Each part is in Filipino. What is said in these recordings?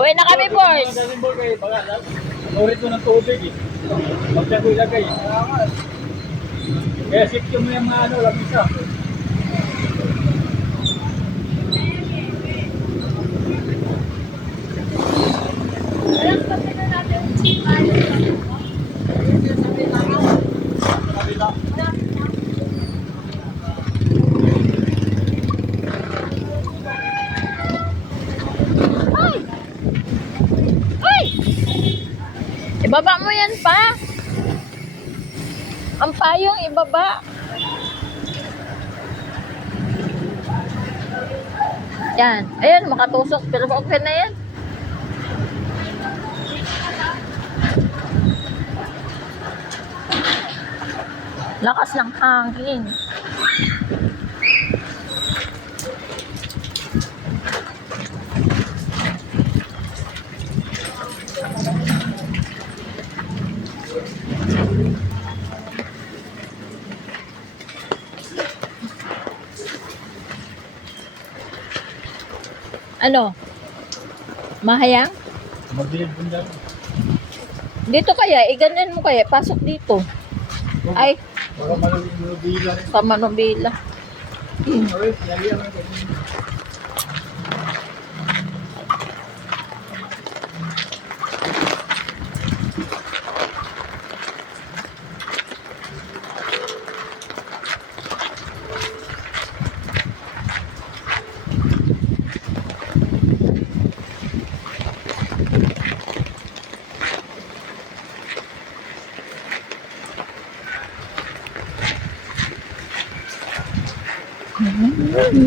Uwi na kami, boys. Ulit mo ng tubig eh. Magdago ilagay eh. Kaya sikyo mo yung mga ano, lamisa. Ay! Ibaba mo yan pa. Ang payong ibaba. Yan. Ayan, makatusok. Pero okay na yan. Lakas ng hangin. Ano? Mahayang? Magbilid mo dyan. Dito kaya, iganan mo kaya, pasok dito. Ay, Para malubila rin. sa Manobila. Alright, lagyan mo ito.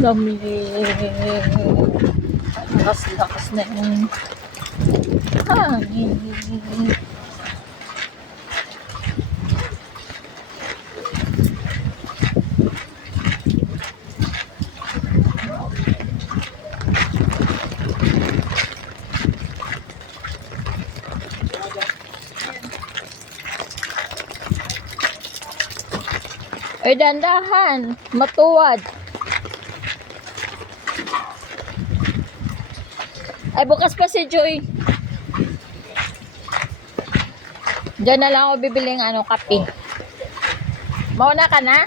Lamig. Lakas-lakas na yung hangin. Ay, dandahan. Matuwad. Ay, bukas pa si Joy. Diyan na lang ako bibiling kape. Mauna ka na?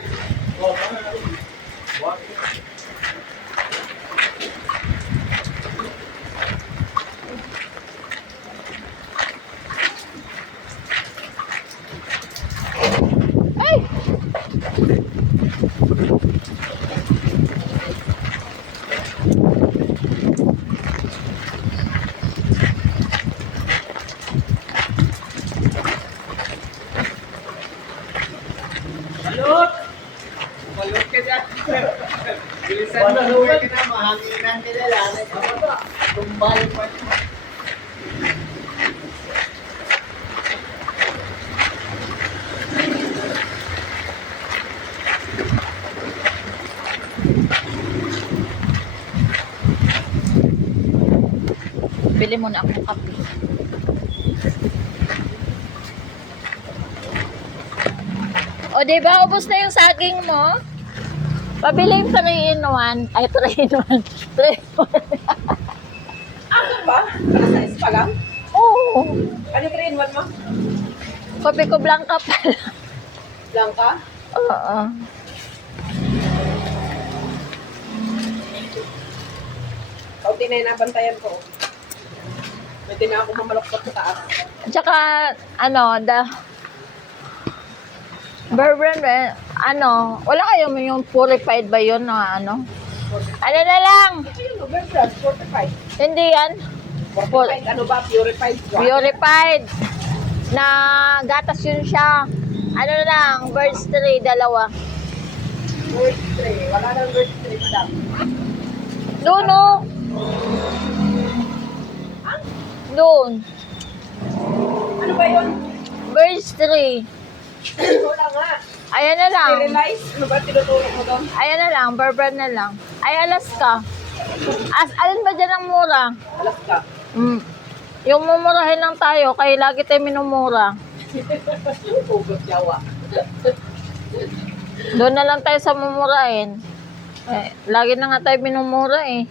Ay! Balot! Balot ka dyan. Bilisan mo, luwi ka na, mahanginan ka na lang. Tumbal pa siya. Bili mo na akong kape. O, diba? Ubos na yung saging mo? Pabili yung 3-in-1. Ay, 3-in-1. 3-in-1. Ano ba? Nasa pa lang? Oo. Ano yung 3-in-1 mo? Kopi ko blanca pala. Blanca? Oo. Kaunti na yung nabantayan ko. Pwede na ako mamaloktot sa taas. At saka, Bourbon, wala kayo yung purified ba yun na ano? Ano na lang? Ito yung November, 45. Hindi yan. 45, ano ba? Purified. Purified. Na gatas yun siya. Ano na lang, birds 3, 2. Bird 3. Wala nang bird 3, madam. Doon, oh. Doon. Ano ba yun? Birds 3. Wala nga. Ayan na lang. Sterilize? Ano ba tinutulog mo doon? Ayan na lang, bourbon na lang. Ay, Alaska. Alin ba dyan ang mura? Alaska. Yung mumurahin lang tayo, kaya lagi tayo minumura. Hugot yawa. Doon na lang tayo sa mumurahin. Lagi na nga tayo minumura eh.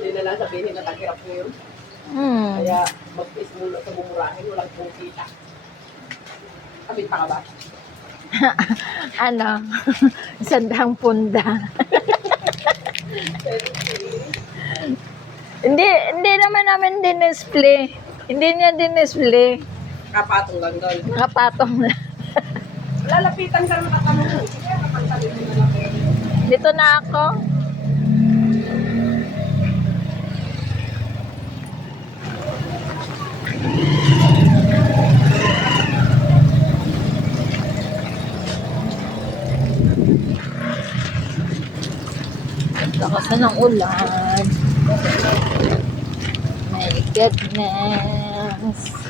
Hindi na lang sabihin na taghirap mo yun. Hmm. Kaya mag-is muna sa bumurahin, walang pong kita. Kabit pa ka ba? Ano? Isandang punda. Hindi naman namin din-display. Hindi niya din-display. Kapatong lang doon. Nakapatong na. Lalapitan ka naman at tanong mo. Kaya kapagsalit mo na lang. Dito na ako. Lakas na ng ulan. My goodness.